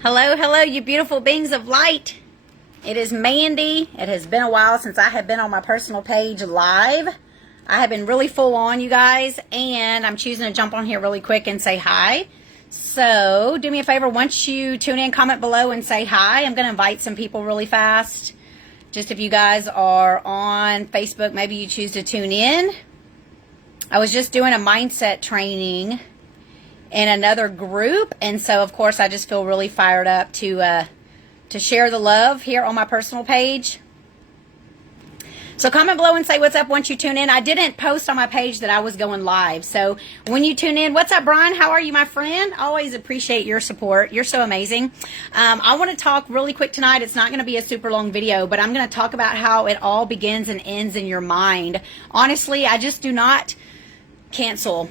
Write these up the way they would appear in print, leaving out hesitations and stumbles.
Hello, hello, you beautiful beings of light. It is Mandy. It has been a while since I have been on my personal page live. I have been really full on, you guys, and I'm choosing to jump on here really quick and say hi. So do me a favor, once you tune in, comment below and say hi. I'm going to invite some people really fast. Just if you guys are on Facebook, maybe you choose to tune in. I was just doing a mindset training in another group, and so of course I just feel really fired up to share the love here on my personal page. So comment below and say what's up once you tune in. I didn't post on my page that I was going live, so when you tune in, what's up, Brian? How are you, my friend? Always appreciate your support. You're so amazing. I want to talk really quick tonight. It's not going to be a super long video, but I'm going to talk about how it all begins and ends in your mind. Honestly, I just do not cancel.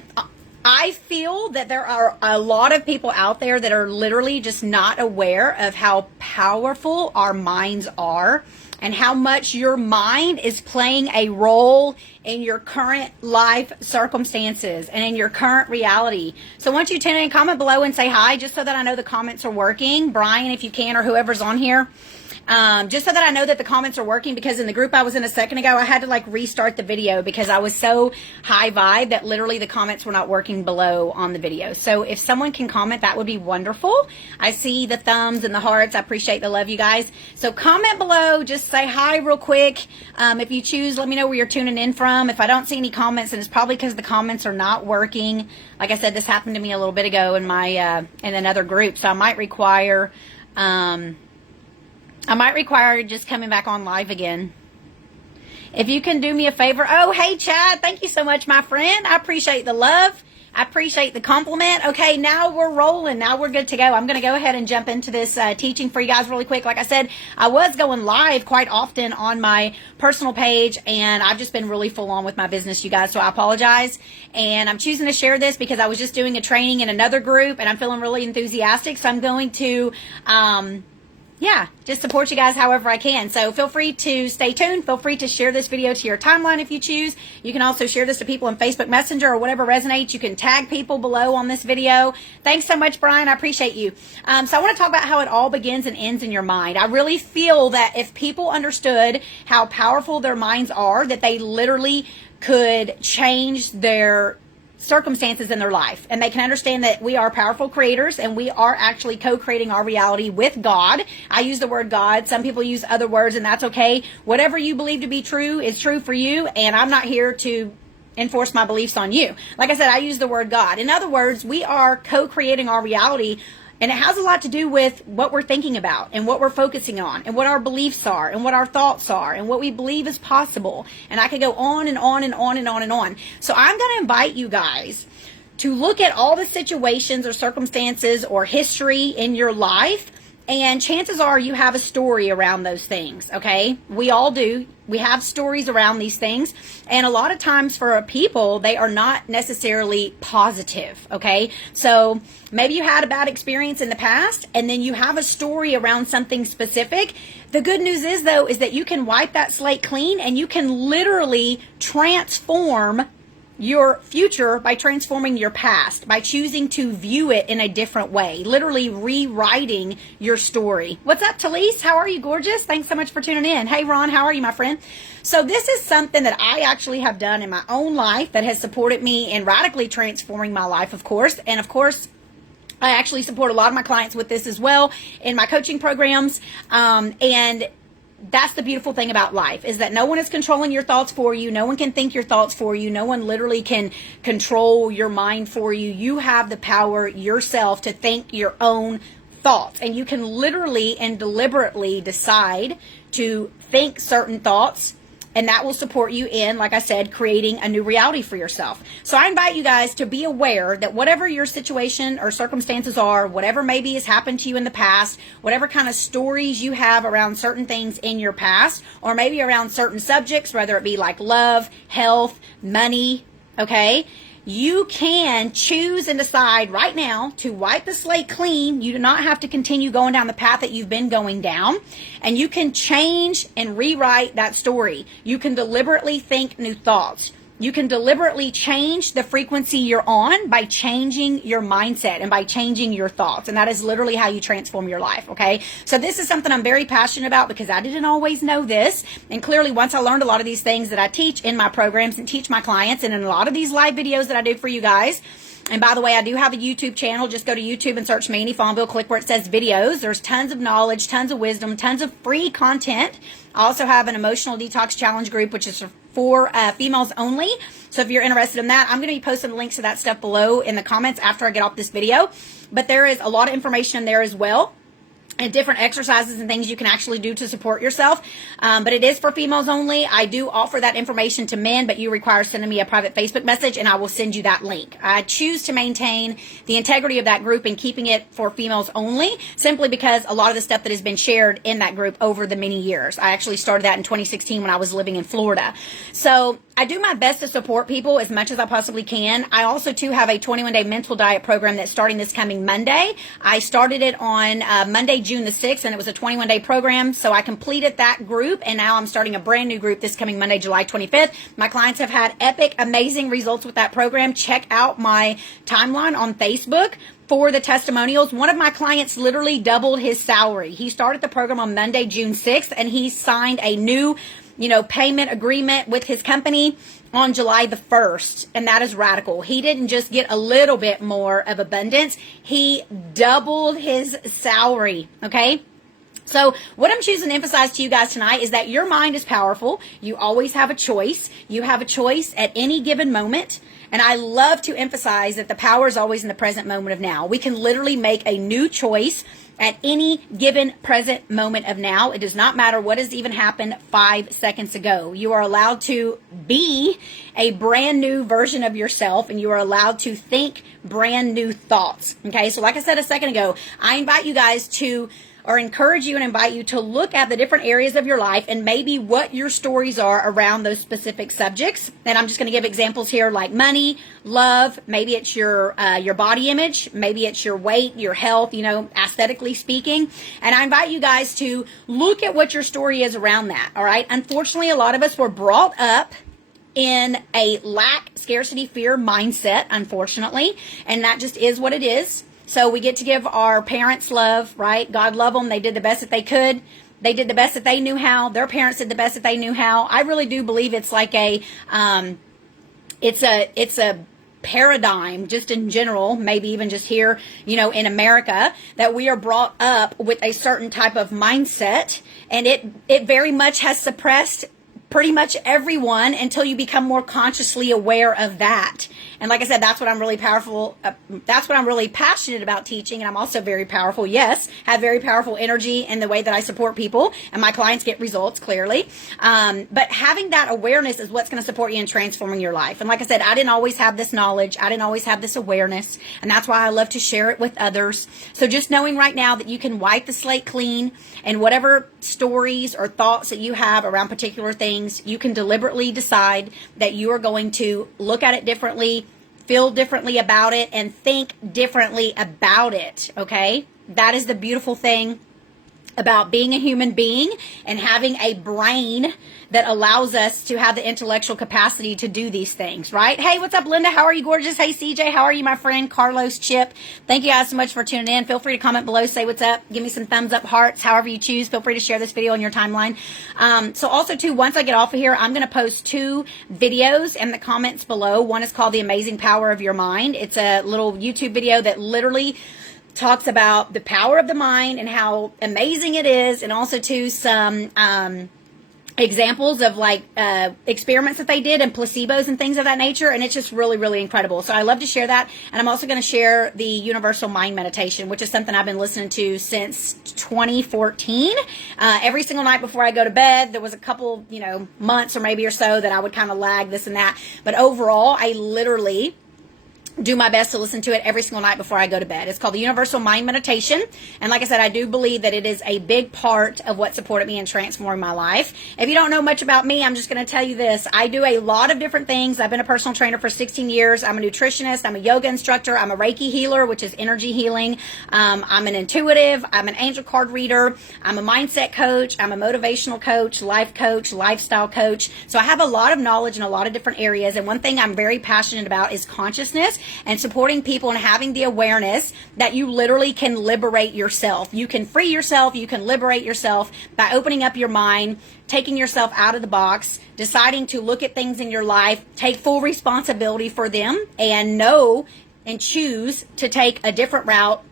I feel that there are a lot of people out there that are literally just not aware of how powerful our minds are and how much your mind is playing a role in your current life circumstances and in your current reality. So once you tune in, comment below and say hi, just so that I know the comments are working. Brian, if you can, or whoever's on here. Just so that I know that the comments are working, because in the group I was in a second ago, I had to restart the video because I was so high vibe that literally the comments were not working below on the video. So if someone can comment, that would be wonderful. I see the thumbs and the hearts. I appreciate the love, you guys. So comment below, just say hi real quick. If you choose, let me know where you're tuning in from. If I don't see any comments, then it's probably because the comments are not working. Like I said, this happened to me a little bit ago in my in another group, so I might require just coming back on live again. If you can do me a favor. Oh, hey, Chad. Thank you so much, my friend. I appreciate the love. I appreciate the compliment. Okay, now we're rolling. Now we're good to go. I'm going to go ahead and jump into this teaching for you guys really quick. Like I said, I was going live quite often on my personal page, and I've just been really full on with my business, you guys, so I apologize. And I'm choosing to share this because I was just doing a training in another group, and I'm feeling really enthusiastic, so I'm going to just support you guys however I can. So feel free to stay tuned. Feel free to share this video to your timeline if you choose. You can also share this to people in Facebook Messenger or whatever resonates. You can tag people below on this video. Thanks so much, Brian. I appreciate you. So I want to talk about how it all begins and ends in your mind. I really feel that if people understood how powerful their minds are, that they literally could change their circumstances in their life, and they can understand that we are powerful creators and we are actually co-creating our reality with God. I use the word God. Some people use other words, and that's okay. Whatever you believe to be true is true for you, and I'm not here to enforce my beliefs on you. Like I said, I use the word God. In other words, we are co-creating our reality, and it has a lot to do with what we're thinking about and what we're focusing on and what our beliefs are and what our thoughts are and what we believe is possible. And I could go on and on and on and on and on. So I'm going to invite you guys to look at all the situations or circumstances or history in your life, and chances are you have a story around those things, okay? We all do. We have stories around these things. And a lot of times for people, they are not necessarily positive, okay? So maybe you had a bad experience in the past, and then you have a story around something specific. The good news is, though, is that you can wipe that slate clean, and you can literally transform your future by transforming your past, by choosing to view it in a different way, literally rewriting your story. What's up, Talise? How are you, gorgeous? Thanks so much for tuning in. Hey, Ron, how are you, my friend? So this is something that I actually have done in my own life that has supported me in radically transforming my life, of course. And of course, I actually support a lot of my clients with this as well in my coaching programs. And that's the beautiful thing about life, is that no one is controlling your thoughts for you. No one can think your thoughts for you. No one literally can control your mind for you. You have the power yourself to think your own thoughts, and you can literally and deliberately decide to think certain thoughts, and that will support you in, like I said, creating a new reality for yourself. So I invite you guys to be aware that whatever your situation or circumstances are, whatever maybe has happened to you in the past, whatever kind of stories you have around certain things in your past, or maybe around certain subjects, whether it be like love, health, money, okay? You can choose and decide right now to wipe the slate clean. You do not have to continue going down the path that you've been going down. And you can change and rewrite that story. You can deliberately think new thoughts. You can deliberately change the frequency you're on by changing your mindset and by changing your thoughts. And that is literally how you transform your life, okay? So this is something I'm very passionate about because I didn't always know this. And clearly, once I learned a lot of these things that I teach in my programs and teach my clients and in a lot of these live videos that I do for you guys. And by the way, I do have a YouTube channel. Just go to YouTube and search Mandy Fonville. Click where it says videos. There's tons of knowledge, tons of wisdom, tons of free content. I also have an emotional detox challenge group, which is for females only. So if you're interested in that, I'm going to be posting links to that stuff below in the comments after I get off this video. But there is a lot of information in there as well, and different exercises and things you can actually do to support yourself. But it is for females only. I do offer that information to men, but you require sending me a private Facebook message and I will send you that link. I choose to maintain the integrity of that group and keeping it for females only, simply because a lot of the stuff that has been shared in that group over the many years. I actually started that in 2016 when I was living in Florida. So I do my best to support people as much as I possibly can. I also too have a 21-day mental diet program that's starting this coming Monday. I started it on Monday, June the 6th, and it was a 21-day program. So I completed that group, and now I'm starting a brand new group this coming Monday, July 25th. My clients have had epic, amazing results with that program. Check out my timeline on Facebook for the testimonials. One of my clients literally doubled his salary. He started the program on Monday, June 6th, and he signed a new payment agreement with his company on July the 1st. And that is radical. He didn't just get a little bit more of abundance. He doubled his salary. Okay. So what I'm choosing to emphasize to you guys tonight is that your mind is powerful. You always have a choice. You have a choice at any given moment. And I love to emphasize that the power is always in the present moment of now. We can literally make a new choice at any given present moment of now. It does not matter what has even happened 5 seconds ago. You are allowed to be a brand new version of yourself, and you are allowed to think brand new thoughts. Okay, so like I said a second ago, I invite you guys to, or encourage you and invite you to look at the different areas of your life and maybe what your stories are around those specific subjects. And I'm just going to give examples here like money, love, maybe it's your body image, maybe it's your weight, your health, aesthetically speaking. And I invite you guys to look at what your story is around that. All right. Unfortunately, a lot of us were brought up in a lack, scarcity, fear mindset, unfortunately. And that just is what it is. So we get to give our parents love, right? God love them. They did the best that they could. They did the best that they knew how. Their parents did the best that they knew how. I really do believe it's like it's a paradigm just in general, maybe even just here, in America, that we are brought up with a certain type of mindset, and it very much has suppressed pretty much everyone until you become more consciously aware of that. And like I said, that's what I'm really powerful. That's what I'm really passionate about teaching. And I'm also very powerful. Yes, have very powerful energy in the way that I support people, and my clients get results clearly. But having that awareness is what's going to support you in transforming your life. And like I said, I didn't always have this knowledge. I didn't always have this awareness. And that's why I love to share it with others. So just knowing right now that you can wipe the slate clean, and whatever stories or thoughts that you have around particular things, you can deliberately decide that you are going to look at it differently, feel differently about it, and think differently about it, okay? That is the beautiful thing about being a human being and having a brain that allows us to have the intellectual capacity to do these things, right? Hey, what's up, Linda? How are you, gorgeous? Hey, CJ, how are you, my friend? Carlos, Chip, thank you guys so much for tuning in. Feel free to comment below, say what's up, give me some thumbs up, hearts, however you choose. Feel free to share this video on your timeline. So also, too, once I get off of here, I'm going to post 2 videos in the comments below. One is called The Amazing Power of Your Mind. It's a little YouTube video that literally talks about the power of the mind and how amazing it is, and also too some examples of like experiments that they did and placebos and things of that nature, and it's just really, really incredible. So I love to share that. And I'm also going to share the Universal Mind Meditation, which is something I've been listening to since 2014. Every single night before I go to bed. There was a couple months or maybe or so that I would kind of lag this and that, but overall I literally do my best to listen to it every single night before I go to bed. It's called the Universal Mind Meditation. And like I said, I do believe that it is a big part of what supported me in transforming my life. If you don't know much about me, I'm just going to tell you this. I do a lot of different things. I've been a personal trainer for 16 years. I'm a nutritionist. I'm a yoga instructor. I'm a Reiki healer, which is energy healing. I'm an intuitive. I'm an angel card reader. I'm a mindset coach. I'm a motivational coach, life coach, lifestyle coach. So I have a lot of knowledge in a lot of different areas. And one thing I'm very passionate about is consciousness and supporting people and having the awareness that you literally can liberate yourself. You can free yourself. You can liberate yourself by opening up your mind, taking yourself out of the box, deciding to look at things in your life, take full responsibility for them, and know and choose to take a different route.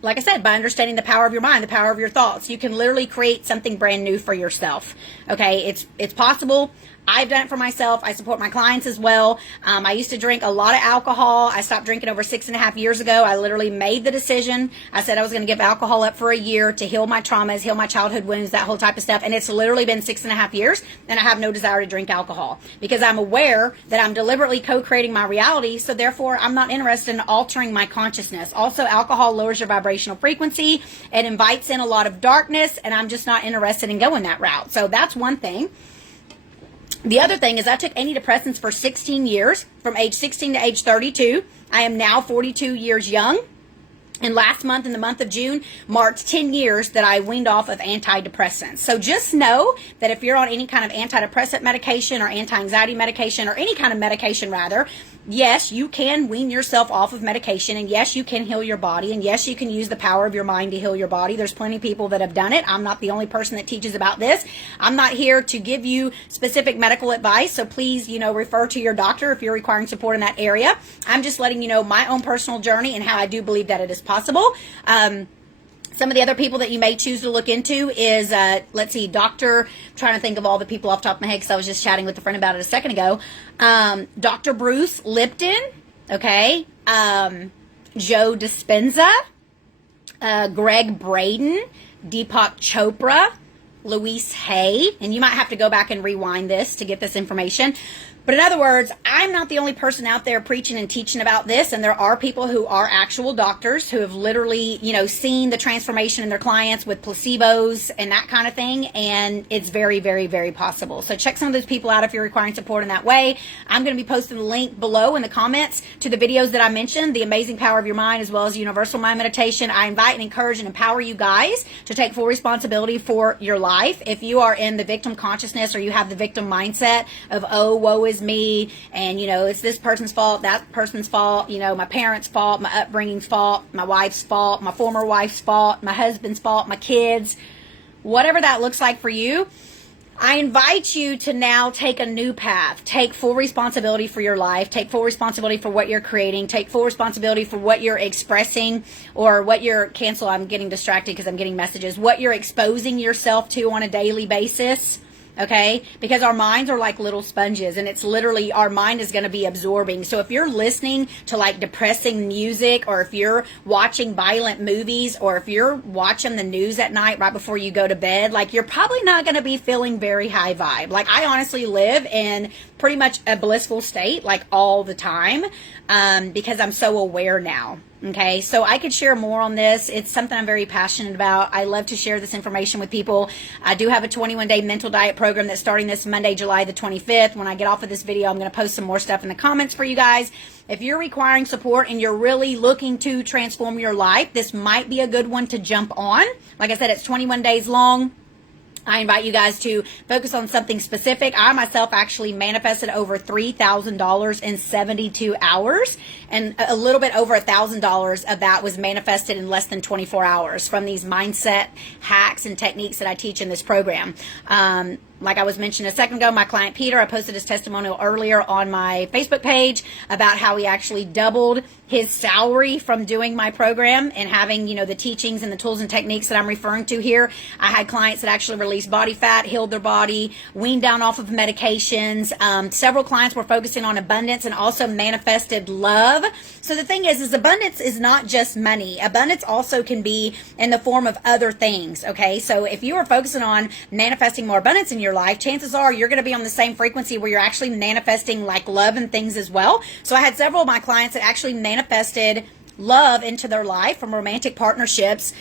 Like I said, by understanding the power of your mind, the power of your thoughts, you can literally create something brand new for yourself. Okay, it's possible. I've done it for myself. I support my clients as well. I used to drink a lot of alcohol. I stopped drinking over 6.5 years ago. I literally made the decision. I said I was going to give alcohol up for a year to heal my traumas, heal my childhood wounds, that whole type of stuff. And it's literally been 6.5 years, and I have no desire to drink alcohol because I'm aware that I'm deliberately co-creating my reality. So therefore, I'm not interested in altering my consciousness. Also, alcohol lowers your vibrational frequency. It invites in a lot of darkness, and I'm just not interested in going that route. So that's one thing. The other thing is I took antidepressants for 16 years, from age 16 to age 32. I am now 42 years young. And last month, in the month of June, marked 10 years that I weaned off of antidepressants. So just know that if you're on any kind of antidepressant medication or anti-anxiety medication or any kind of medication rather, yes, you can wean yourself off of medication, and yes, you can heal your body, and yes, you can use the power of your mind to heal your body. There's plenty of people that have done it. I'm not the only person that teaches about this. I'm not here to give you specific medical advice, so please, refer to your doctor if you're requiring support in that area. I'm just letting you know my own personal journey and how I do believe that it is possible. Some of the other people that you may choose to look into is, let's see, I'm trying to think of all the people off the top of my head because I was just chatting with a friend about it a second ago. Dr. Bruce Lipton, okay, Joe Dispenza, Greg Braden, Deepak Chopra, Louise Hay, and you might have to go back and rewind this to get this information. But in other words, I'm not the only person out there preaching and teaching about this, and there are people who are actual doctors who have literally, seen the transformation in their clients with placebos and that kind of thing, and it's very, very, very possible. So check some of those people out if you're requiring support in that way. I'm going to be posting the link below in the comments to the videos that I mentioned, The Amazing Power of Your Mind, as well as Universal Mind Meditation. I invite and encourage and empower you guys to take full responsibility for your life. If you are in the victim consciousness or you have the victim mindset of, oh, woe is me, and it's this person's fault, that person's fault, my parents' fault, my upbringing's fault, my wife's fault, my former wife's fault, my husband's fault, my kids, whatever that looks like for you, I invite you to now take a new path. Take full responsibility for your life. Take full responsibility for what you're creating. Take full responsibility for what you're expressing or what you're, I'm getting distracted because I'm getting messages, what you're exposing yourself to on a daily basis. Okay, because our minds are like little sponges, and it's literally, our mind is going to be absorbing. So if you're listening to like depressing music, or if you're watching violent movies, or if you're watching the news at night right before you go to bed, like, you're probably not going to be feeling very high vibe. Like, I honestly live in pretty much a blissful state, like, all the time, because I'm so aware now. Okay, so I could share more on this. It's something I'm very passionate about. I love to share this information with people. I do have a 21-day mental diet program that's starting this Monday, July the 25th. When I get off of this video, I'm going to post some more stuff in the comments for you guys. If you're requiring support and you're really looking to transform your life, this might be a good one to jump on. Like I said, it's 21 days long. I invite you guys to focus on something specific. I myself actually manifested over $3,000 in 72 hours, and a little bit over $1,000 of that was manifested in less than 24 hours from these mindset hacks and techniques that I teach in this program. Like I was mentioning a second ago, my client Peter, I posted his testimonial earlier on my Facebook page about how he actually doubled his salary from doing my program and having, the teachings and the tools and techniques that I'm referring to here. I had clients that actually released body fat, healed their body, weaned down off of medications. Several clients were focusing on abundance and also manifested love. So the thing is abundance is not just money. Abundance also can be in the form of other things, okay? So if you are focusing on manifesting more abundance in your your life, chances are you're going to be on the same frequency where you're actually manifesting like love and things as well. So I had several of my clients that actually manifested love into their life from romantic partnerships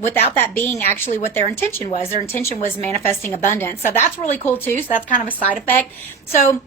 without that being actually what their intention was. Their intention was manifesting abundance. So that's really cool too. So that's kind of a side effect. So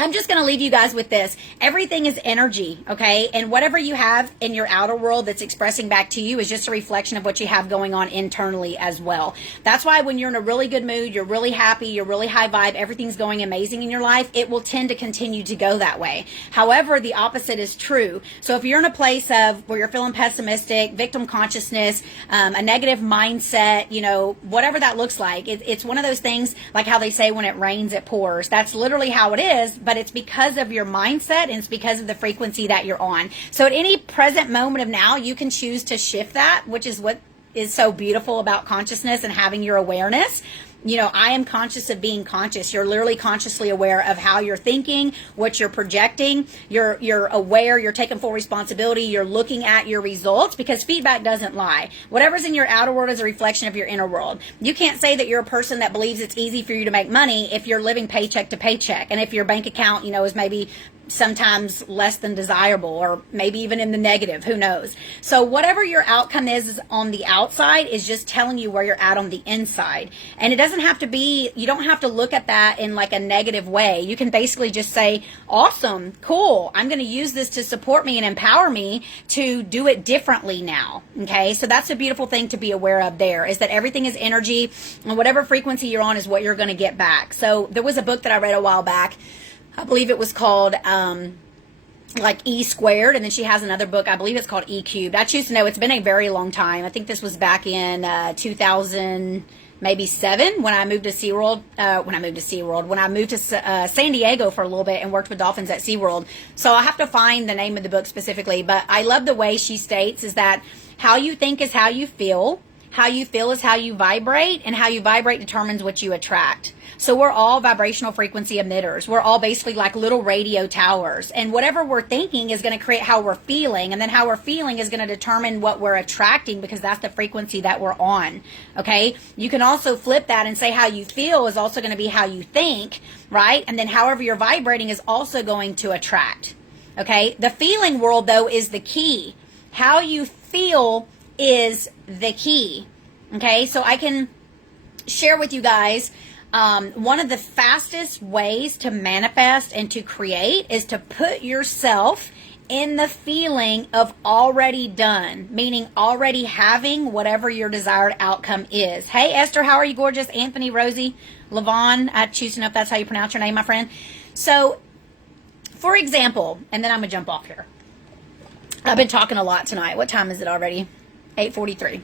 I'm just going to leave you guys with this. Everything is energy, okay? And whatever you have in your outer world that's expressing back to you is just a reflection of what you have going on internally as well. That's why when you're in a really good mood, you're really happy, you're really high vibe, everything's going amazing in your life, it will tend to continue to go that way. However, the opposite is true. So if you're in a place of where you're feeling pessimistic, victim consciousness, a negative mindset, you know, whatever that looks like, it's one of those things like how they say when it rains, it pours. That's literally how it is. But it's because of your mindset and it's because of the frequency that you're on. So at any present moment of now, you can choose to shift that, which is what is so beautiful about consciousness and having your awareness. You know, I am conscious of being conscious. You're literally consciously aware of how you're thinking, what you're projecting. You're aware, you're taking full responsibility. You're looking at your results because feedback doesn't lie. Whatever's in your outer world is a reflection of your inner world. You can't say that you're a person that believes it's easy for you to make money if you're living paycheck to paycheck. And if your bank account, you know, is maybe sometimes less than desirable or maybe even in the negative, who knows. So whatever your outcome is on the outside is just telling you where you're at on the inside. And it doesn't have to be, you don't have to look at that in like a negative way. You can basically just say, awesome, cool, I'm going to use this to support me and empower me to do it differently now. Okay, so that's a beautiful thing to be aware of there, is that everything is energy and whatever frequency you're on is what you're going to get back. So there was a book that I read a while back, I believe it was called like E Squared, and then she has another book, I believe it's called E Cubed. I choose to know, it's been a very long time. I think this was back in 2000, maybe 7, when I moved to SeaWorld, when I moved to San Diego for a little bit and worked with dolphins at SeaWorld. So I have to find the name of the book specifically, but I love the way she states is that how you think is how you feel is how you vibrate, and how you vibrate determines what you attract. So we're all vibrational frequency emitters. We're all basically like little radio towers. And whatever we're thinking is going to create how we're feeling. And then how we're feeling is going to determine what we're attracting, because that's the frequency that we're on. Okay? You can also flip that and say how you feel is also going to be how you think, right? And then however you're vibrating is also going to attract. Okay? The feeling world, though, is the key. How you feel is the key. Okay? So I can share with you guys one of the fastest ways to manifest and to create is to put yourself in the feeling of already done, meaning already having whatever your desired outcome is. Hey, Esther, how are you, gorgeous? Anthony, Rosie, Levon, I choose to know if that's how you pronounce your name, my friend. So, for example, and then I'm going to jump off here. I've been talking a lot tonight. What time is it already? 8:43.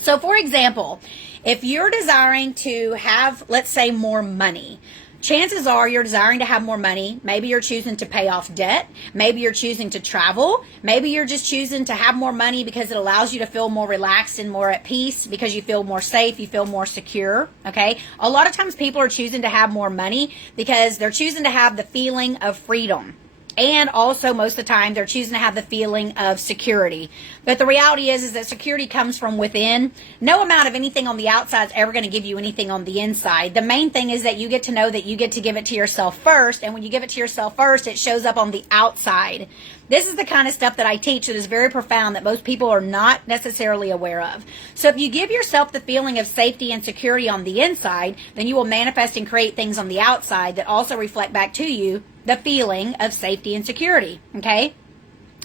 So, for example, if you're desiring to have, let's say, more money, chances are you're desiring to have more money. Maybe you're choosing to pay off debt. Maybe you're choosing to travel. Maybe you're just choosing to have more money because it allows you to feel more relaxed and more at peace, because you feel more safe, you feel more secure, okay? A lot of times people are choosing to have more money because they're choosing to have the feeling of freedom. And also, most of the time, they're choosing to have the feeling of security. But the reality is that security comes from within. No amount of anything on the outside is ever going to give you anything on the inside. The main thing is that you get to know that you get to give it to yourself first. And when you give it to yourself first, it shows up on the outside. This is the kind of stuff that I teach that is very profound that most people are not necessarily aware of. So if you give yourself the feeling of safety and security on the inside, then you will manifest and create things on the outside that also reflect back to you the feeling of safety and security, okay?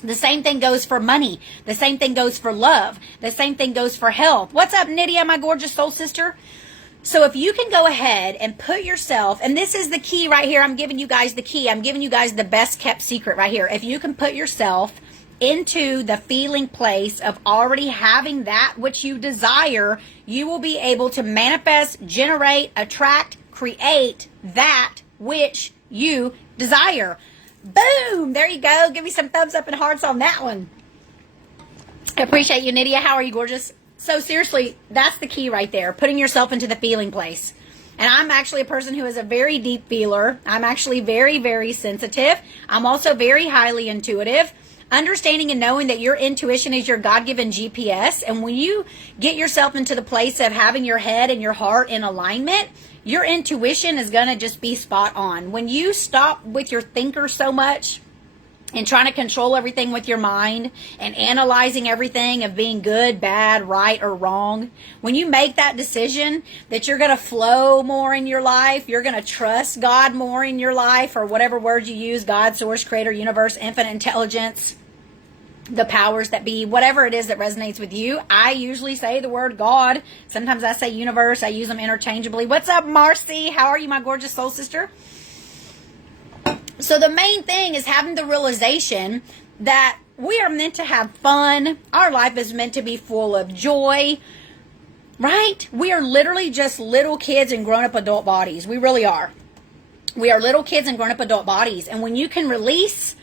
The same thing goes for money. The same thing goes for love. The same thing goes for health. What's up, Nydia, my gorgeous soul sister? So if you can go ahead and put yourself, and this is the key right here, I'm giving you guys the key. I'm giving you guys the best kept secret right here. If you can put yourself into the feeling place of already having that which you desire, you will be able to manifest, generate, attract, create that which you desire. Boom! There you go. Give me some thumbs up and hearts on that one. I appreciate you, Nydia. How are you, gorgeous? So seriously, that's the key right there, putting yourself into the feeling place. And I'm actually a person who is a very deep feeler. I'm actually very, very sensitive. I'm also very highly intuitive. Understanding and knowing that your intuition is your God-given GPS. And when you get yourself into the place of having your head and your heart in alignment, your intuition is going to just be spot on. When you stop with your thinker so much and trying to control everything with your mind and analyzing everything of being good, bad, right, or wrong, when you make that decision that you're going to flow more in your life, you're going to trust God more in your life, or whatever word you use, God, source, creator, universe, infinite intelligence, the powers that be, whatever it is that resonates with you. I usually say the word God. Sometimes I say universe. I use them interchangeably. What's up, Marcy? How are you, my gorgeous soul sister? So the main thing is having the realization that we are meant to have fun. Our life is meant to be full of joy, right? We are literally just little kids in grown-up adult bodies. We really are. We are little kids in grown-up adult bodies. And when you can release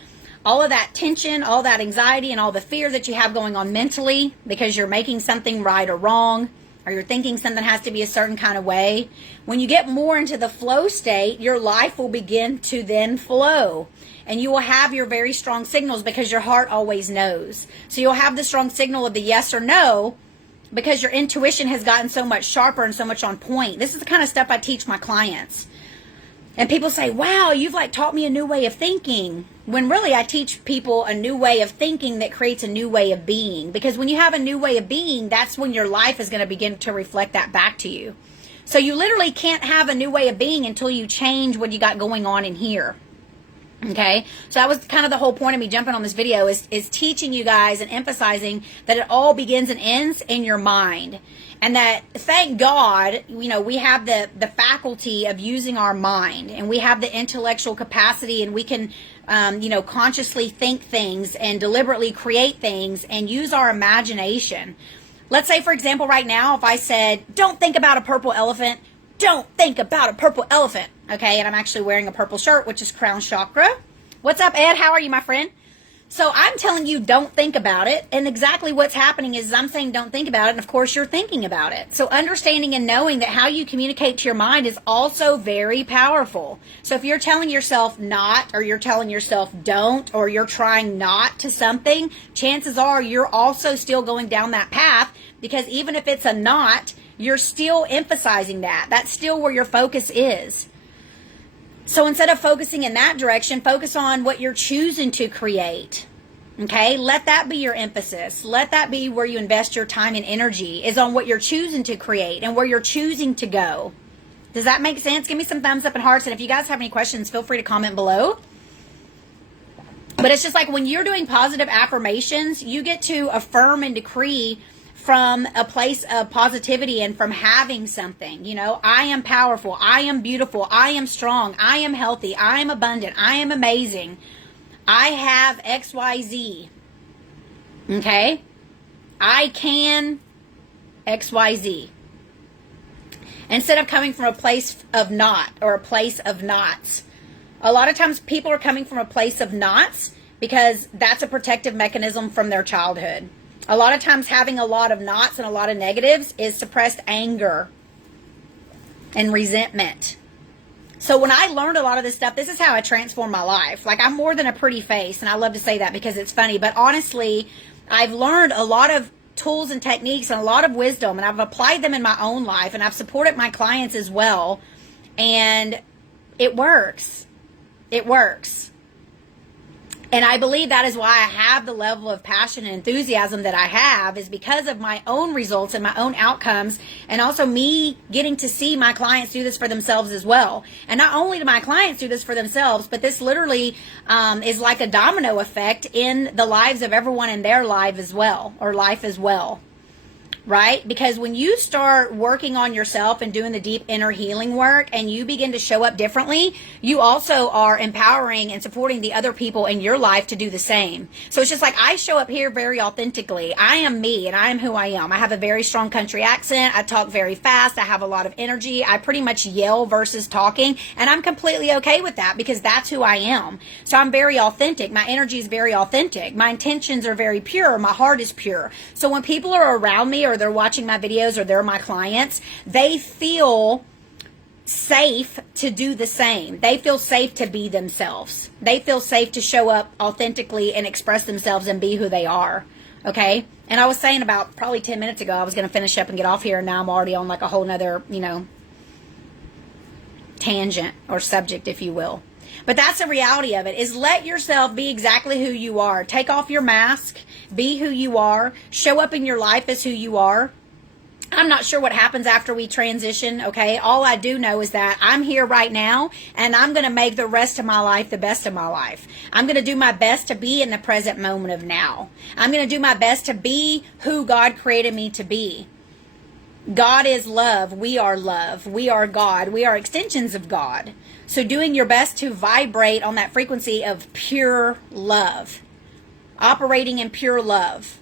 all of that tension, all that anxiety, and all the fear that you have going on mentally because you're making something right or wrong, or you're thinking something has to be a certain kind of way, when you get more into the flow state, your life will begin to then flow. And you will have your very strong signals because your heart always knows. So you'll have the strong signal of the yes or no because your intuition has gotten so much sharper and so much on point. This is the kind of stuff I teach my clients. And people say, wow, you've like taught me a new way of thinking. When really I teach people a new way of thinking that creates a new way of being. Because when you have a new way of being, that's when your life is going to begin to reflect that back to you. So you literally can't have a new way of being until you change what you got going on in here. Okay, so that was kind of the whole point of me jumping on this video is teaching you guys and emphasizing that it all begins and ends in your mind. And that, thank God, you know, we have the faculty of using our mind, and we have the intellectual capacity, and we can, you know, consciously think things and deliberately create things and use our imagination. Let's say, for example, right now, if I said, don't think about a purple elephant, don't think about a purple elephant. Okay, and I'm actually wearing a purple shirt, which is crown chakra. What's up, Ed? How are you, my friend? So I'm telling you, don't think about it. And exactly what's happening is I'm saying don't think about it. And of course, you're thinking about it. So understanding and knowing that how you communicate to your mind is also very powerful. So if you're telling yourself not, or you're telling yourself don't, or you're trying not to something, chances are you're also still going down that path, because even if it's a not, you're still emphasizing that. That's still where your focus is. So instead of focusing in that direction, focus on what you're choosing to create. Okay? Let that be your emphasis. Let that be where you invest your time and energy, is on what you're choosing to create and where you're choosing to go. Does that make sense? Give me some thumbs up and hearts. And if you guys have any questions, feel free to comment below. But it's just like when you're doing positive affirmations, you get to affirm and decree from a place of positivity and from having something. You know, I am powerful, I am beautiful, I am strong, I am healthy, I am abundant, I am amazing, I have XYZ. Okay? I can XYZ. Instead of coming from a place of not, or a place of nots. A lot of times people are coming from a place of nots because that's a protective mechanism from their childhood. A lot of times having a lot of knots and a lot of negatives is suppressed anger and resentment. So when I learned a lot of this stuff, this is how I transformed my life. Like, I'm more than a pretty face, and I love to say that because it's funny. But honestly, I've learned a lot of tools and techniques and a lot of wisdom, and I've applied them in my own life, and I've supported my clients as well. And it works. It works. And I believe that is why I have the level of passion and enthusiasm that I have, is because of my own results and my own outcomes, and also me getting to see my clients do this for themselves as well. And not only do my clients do this for themselves, but this literally is like a domino effect in the lives of everyone in their life as well, or life as well. Right? Because when you start working on yourself and doing the deep inner healing work, and you begin to show up differently, you also are empowering and supporting the other people in your life to do the same. So it's just like, I show up here very authentically. I am me, and I am who I am. I have a very strong country accent. I talk very fast. I have a lot of energy. I pretty much yell versus talking, and I'm completely okay with that because that's who I am. So I'm very authentic. My energy is very authentic. My intentions are very pure. My heart is pure. So when people are around me, or they're watching my videos, or they're my clients, they feel safe to do the same. They feel safe to be themselves. They feel safe to show up authentically and express themselves and be who they are. Okay? And I was saying about probably 10 minutes ago, I was going to finish up and get off here, and now I'm already on like a whole nother, tangent or subject, if you will. But that's the reality of it, is let yourself be exactly who you are. Take off your mask, be who you are, show up in your life as who you are. I'm not sure what happens after we transition, okay? All I do know is that I'm here right now, and I'm going to make the rest of my life the best of my life. I'm going to do my best to be in the present moment of now. I'm going to do my best to be who God created me to be. God is love. We are love. We are God. We are extensions of God. So doing your best to vibrate on that frequency of pure love, operating in pure love.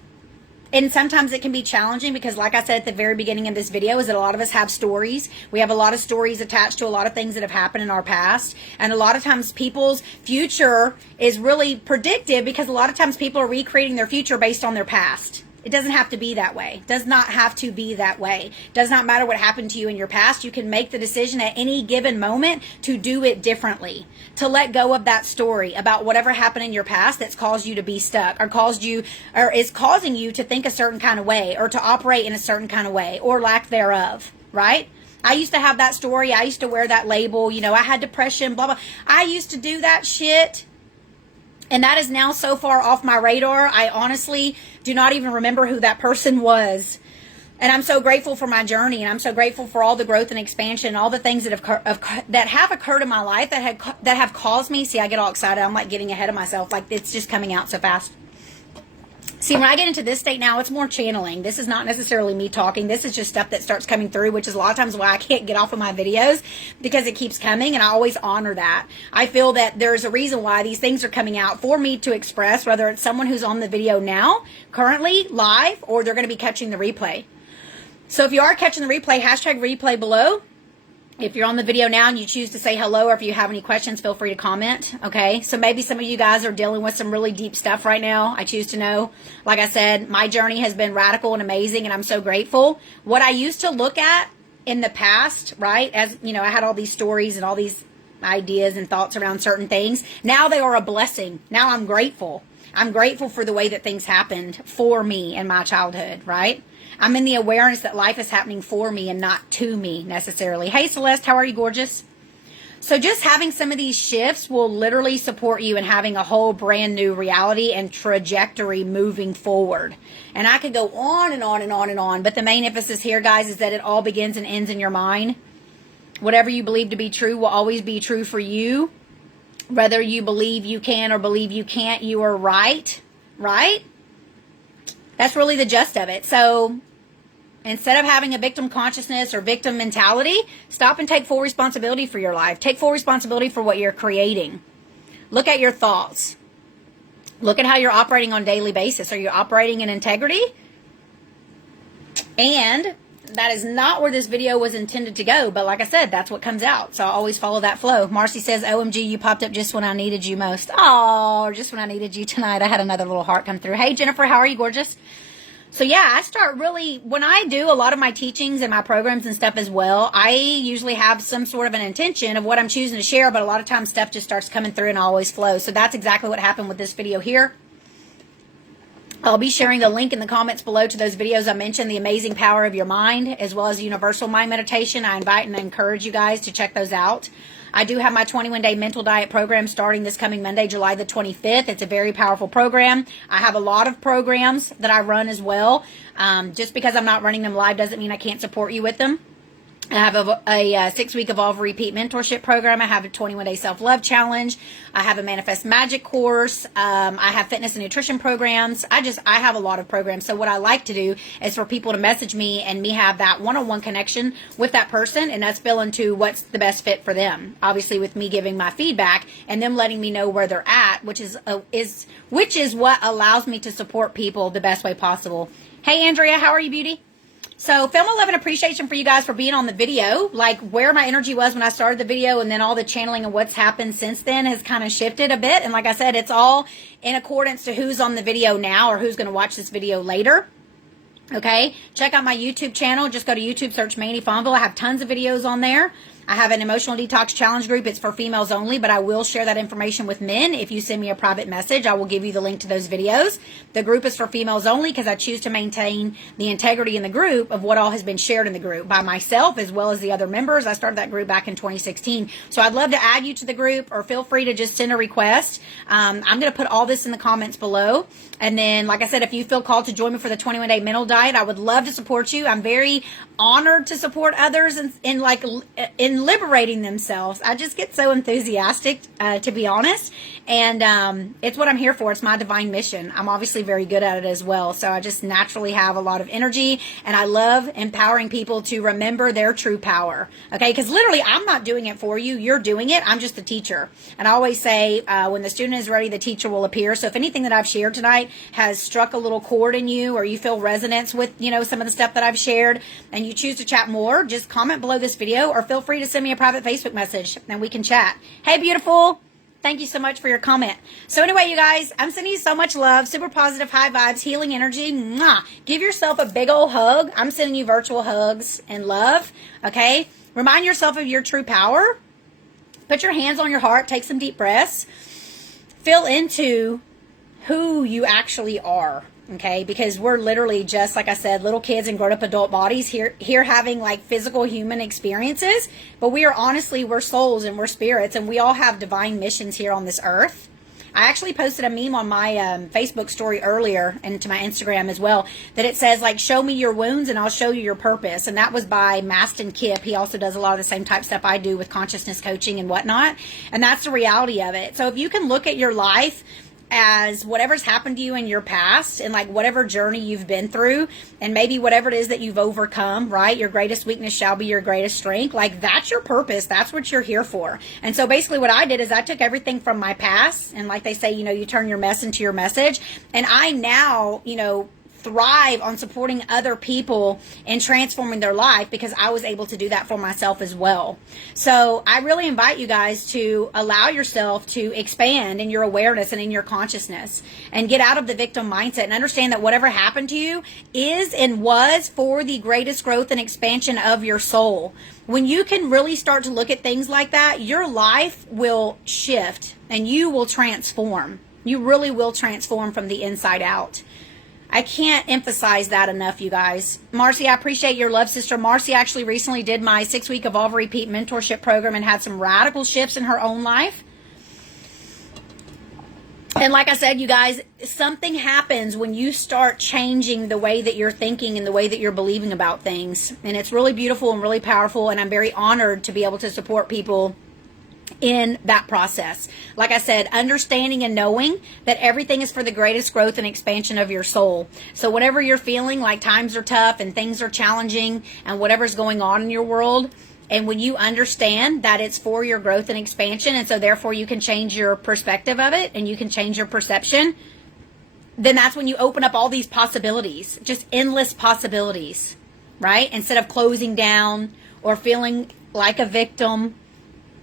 And sometimes it can be challenging because, like I said at the very beginning of this video, is that a lot of us have stories. We have a lot of stories attached to a lot of things that have happened in our past. And a lot of times people's future is really predictive because a lot of times people are recreating their future based on their past. It doesn't have to be that way. Does not have to be that way. Does not matter what happened to you in your past. You can make the decision at any given moment to do it differently. To let go of that story about whatever happened in your past that's caused you to be stuck or is causing you to think a certain kind of way or to operate in a certain kind of way or lack thereof, right? I used to have that story. I used to wear that label. I had depression, blah, blah. I used to do that shit. And that is now so far off my radar, I honestly do not even remember who that person was. And I'm so grateful for my journey, and I'm so grateful for all the growth and expansion, all the things that have occurred in my life that have caused me. See, I get all excited. I'm like getting ahead of myself. Like it's just coming out so fast. See, when I get into this state now, it's more channeling. This is not necessarily me talking. This is just stuff that starts coming through, which is a lot of times why I can't get off of my videos because it keeps coming, and I always honor that. I feel that there's a reason why these things are coming out for me to express, whether it's someone who's on the video now, currently, live, or they're going to be catching the replay. So if you are catching the replay, hashtag replay below. If you're on the video now and you choose to say hello, or if you have any questions, feel free to comment, okay? So maybe some of you guys are dealing with some really deep stuff right now. I choose to know. Like I said, my journey has been radical and amazing, and I'm so grateful. What I used to look at in the past, right, as, I had all these stories and all these ideas and thoughts around certain things. Now they are a blessing. Now I'm grateful. I'm grateful for the way that things happened for me in my childhood, right? I'm in the awareness that life is happening for me and not to me necessarily. Hey, Celeste, how are you, gorgeous? So just having some of these shifts will literally support you in having a whole brand new reality and trajectory moving forward. And I could go on and on and on and on, but the main emphasis here, guys, is that it all begins and ends in your mind. Whatever you believe to be true will always be true for you. Whether you believe you can or believe you can't, you are right, right? That's really the gist of it. So instead of having a victim consciousness or victim mentality, stop and take full responsibility for your life. Take full responsibility for what you're creating. Look at your thoughts. Look at how you're operating on a daily basis. Are you operating in integrity? And that is not where this video was intended to go. But like I said, that's what comes out. So I always follow that flow. Marcy says, OMG, you popped up just when I needed you most. Oh, just when I needed you tonight. I had another little heart come through. Hey, Jennifer, how are you, gorgeous? So yeah, I start really, when I do a lot of my teachings and my programs and stuff as well, I usually have some sort of an intention of what I'm choosing to share, but a lot of times stuff just starts coming through and always flows. So that's exactly what happened with this video here. I'll be sharing the link in the comments below to those videos I mentioned, The Amazing Power of Your Mind, as well as Universal Mind Meditation. I invite and encourage you guys to check those out. I do have my 21-day mental diet program starting this coming Monday, July the 25th. It's a very powerful program. I have a lot of programs that I run as well. Just because I'm not running them live doesn't mean I can't support you with them. I have a 6-week Evolve Repeat mentorship program. I have a 21-day self-love challenge. I have a Manifest Magic course. I have fitness and nutrition programs. I have a lot of programs. So what I like to do is for people to message me and me have that one-on-one connection with that person and us fill into what's the best fit for them. Obviously with me giving my feedback and them letting me know where they're at, which is what allows me to support people the best way possible. Hey, Andrea, how are you, beauty? So film 11 appreciation for you guys for being on the video, like where my energy was when I started the video, and then all the channeling and what's happened since then has kind of shifted a bit. And like I said, it's all in accordance to who's on the video now or who's going to watch this video later. Okay, check out my YouTube channel. Just go to YouTube, search Mandy Fonville. I have tons of videos on there. I have an emotional detox challenge group. It's for females only, but I will share that information with men. If you send me a private message, I will give you the link to those videos. The group is for females only because I choose to maintain the integrity in the group of what all has been shared in the group by myself as well as the other members. I started that group back in 2016. So I'd love to add you to the group, or feel free to just send a request. I'm going to put all this in the comments below. And then, like I said, if you feel called to join me for the 21-day mental diet, I would love to support you. I'm very honored to support others in liberating themselves. I just get so enthusiastic, to be honest. And it's what I'm here for. It's my divine mission. I'm obviously very good at it as well. So I just naturally have a lot of energy, and I love empowering people to remember their true power. Okay? Because literally, I'm not doing it for you. You're doing it. I'm just the teacher. And I always say, when the student is ready, the teacher will appear. So if anything that I've shared tonight has struck a little chord in you, or you feel resonance with, some of the stuff that I've shared, and you choose to chat more, just comment below this video, or feel free to send me a private Facebook message and we can chat. Hey, beautiful. Thank you so much for your comment. So anyway, you guys, I'm sending you so much love, super positive, high vibes, healing energy. Mwah. Give yourself a big old hug. I'm sending you virtual hugs and love. Okay. Remind yourself of your true power. Put your hands on your heart. Take some deep breaths. Feel into who you actually are, okay? Because we're literally just, like I said, little kids in grown-up adult bodies here having like physical human experiences, but we're souls and we're spirits, and we all have divine missions here on this earth. I actually posted a meme on my Facebook story earlier, and to my Instagram as well, that it says, like, show me your wounds and I'll show you your purpose. And that was by Mastin Kipp. He also does a lot of the same type stuff I do with consciousness coaching and whatnot. And that's the reality of it. So if you can look at your life as whatever's happened to you in your past, and like whatever journey you've been through, and maybe whatever it is that you've overcome, right? Your greatest weakness shall be your greatest strength. Like, that's your purpose. That's what you're here for. And so basically what I did is I took everything from my past, and like they say, you turn your mess into your message. And I now, thrive on supporting other people and transforming their life, because I was able to do that for myself as well. So I really invite you guys to allow yourself to expand in your awareness and in your consciousness, and get out of the victim mindset, and understand that whatever happened to you is and was for the greatest growth and expansion of your soul. When you can really start to look at things like that, your life will shift and you will transform. You really will transform from the inside out. I can't emphasize that enough, you guys. Marcy, I appreciate your love, sister. Marcy actually recently did my 6-week Evolve Repeat mentorship program and had some radical shifts in her own life. And like I said, you guys, something happens when you start changing the way that you're thinking and the way that you're believing about things. And it's really beautiful and really powerful. And I'm very honored to be able to support people in that process. Like I said, understanding and knowing that everything is for the greatest growth and expansion of your soul. So whatever you're feeling, like times are tough and things are challenging and whatever's going on in your world, and when you understand that it's for your growth and expansion, and so therefore you can change your perspective of it and you can change your perception, then that's when you open up all these possibilities, just endless possibilities, right? Instead of closing down or feeling like a victim,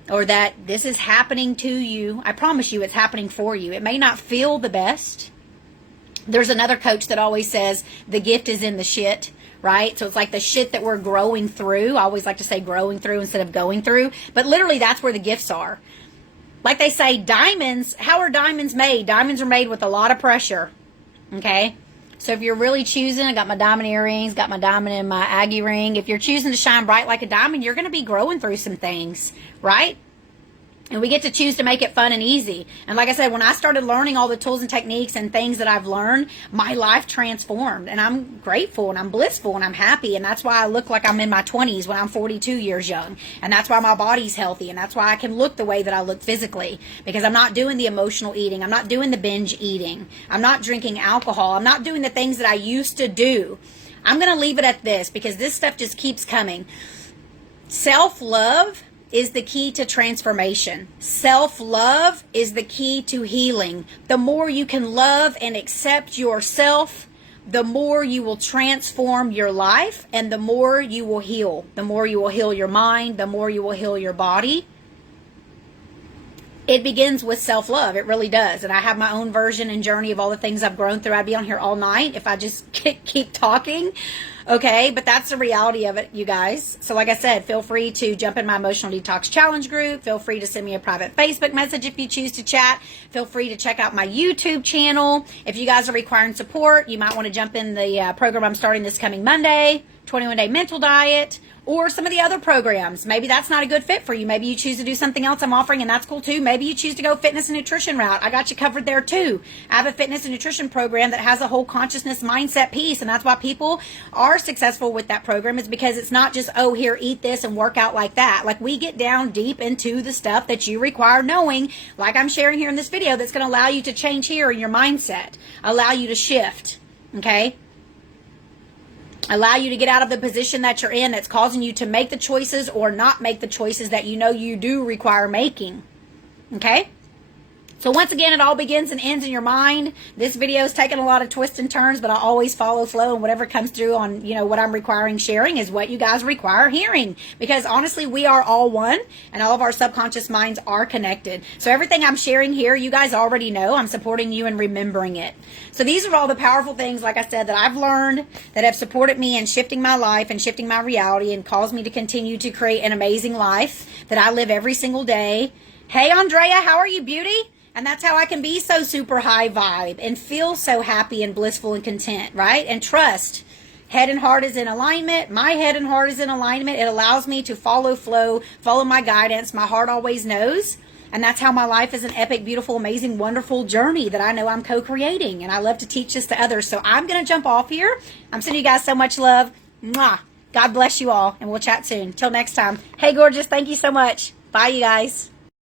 or that this is happening to you. I promise you it's happening for you. It may not feel the best. There's another coach that always says the gift is in the shit, right? So it's like the shit that we're growing through. I always like to say growing through instead of going through. But literally that's where the gifts are. Like they say, diamonds, how are diamonds made? Diamonds are made with a lot of pressure, okay? So if you're really choosing, I got my diamond earrings, got my diamond in my Aggie ring. If you're choosing to shine bright like a diamond, you're going to be growing through some things, right? And we get to choose to make it fun and easy. And like I said, when I started learning all the tools and techniques and things that I've learned, my life transformed. And I'm grateful and I'm blissful and I'm happy. And that's why I look like I'm in my 20s when I'm 42 years young. And that's why my body's healthy. And that's why I can look the way that I look physically. Because I'm not doing the emotional eating. I'm not doing the binge eating. I'm not drinking alcohol. I'm not doing the things that I used to do. I'm going to leave it at this because this stuff just keeps coming. Self-love is the key to transformation. Self-love is the key to healing. The more you can love and accept yourself, the more you will transform your life and the more you will heal. The more you will heal your mind, the more you will heal your body. it begins with self-love. It really does. And I have my own version and journey of all the things I've grown through. I'd be on here all night if I just keep talking. Okay, but that's the reality of it, you guys. So like I said, feel free to jump in my Emotional Detox Challenge group. Feel free to send me a private Facebook message if you choose to chat. Feel free to check out my YouTube channel. If you guys are requiring support, you might want to jump in the program I'm starting this coming Monday, 21-Day Mental Diet, or some of the other programs. Maybe that's not a good fit for you. Maybe you choose to do something else I'm offering, and that's cool too. Maybe you choose to go fitness and nutrition route. I got you covered there too. I have a fitness and nutrition program that has a whole consciousness mindset piece, and that's why people are successful with that program, is because it's not just, oh, here, eat this and work out like that. Like, we get down deep into the stuff that you require knowing, like I'm sharing here in this video, that's going to allow you to change here in your mindset, allow you to shift, okay? Allow you to get out of the position that you're in that's causing you to make the choices or not make the choices that you know you do require making. Okay? So once again, it all begins and ends in your mind. This video is taking a lot of twists and turns, but I always follow flow, and whatever comes through on, you know, what I'm requiring sharing is what you guys require hearing. Because honestly, we are all one, and all of our subconscious minds are connected. So everything I'm sharing here, you guys already know. I'm supporting you and remembering it. So these are all the powerful things, like I said, that I've learned that have supported me in shifting my life and shifting my reality and caused me to continue to create an amazing life that I live every single day. Hey, Andrea, how are you, beauty? And that's how I can be so super high vibe and feel so happy and blissful and content, right? And trust. Head and heart is in alignment. My head and heart is in alignment. It allows me to follow flow, follow my guidance. My heart always knows. And that's how my life is an epic, beautiful, amazing, wonderful journey that I know I'm co-creating. And I love to teach this to others. So I'm going to jump off here. I'm sending you guys so much love. Mwah. God bless you all. And we'll chat soon. Till next time. Hey, gorgeous. Thank you so much. Bye, you guys.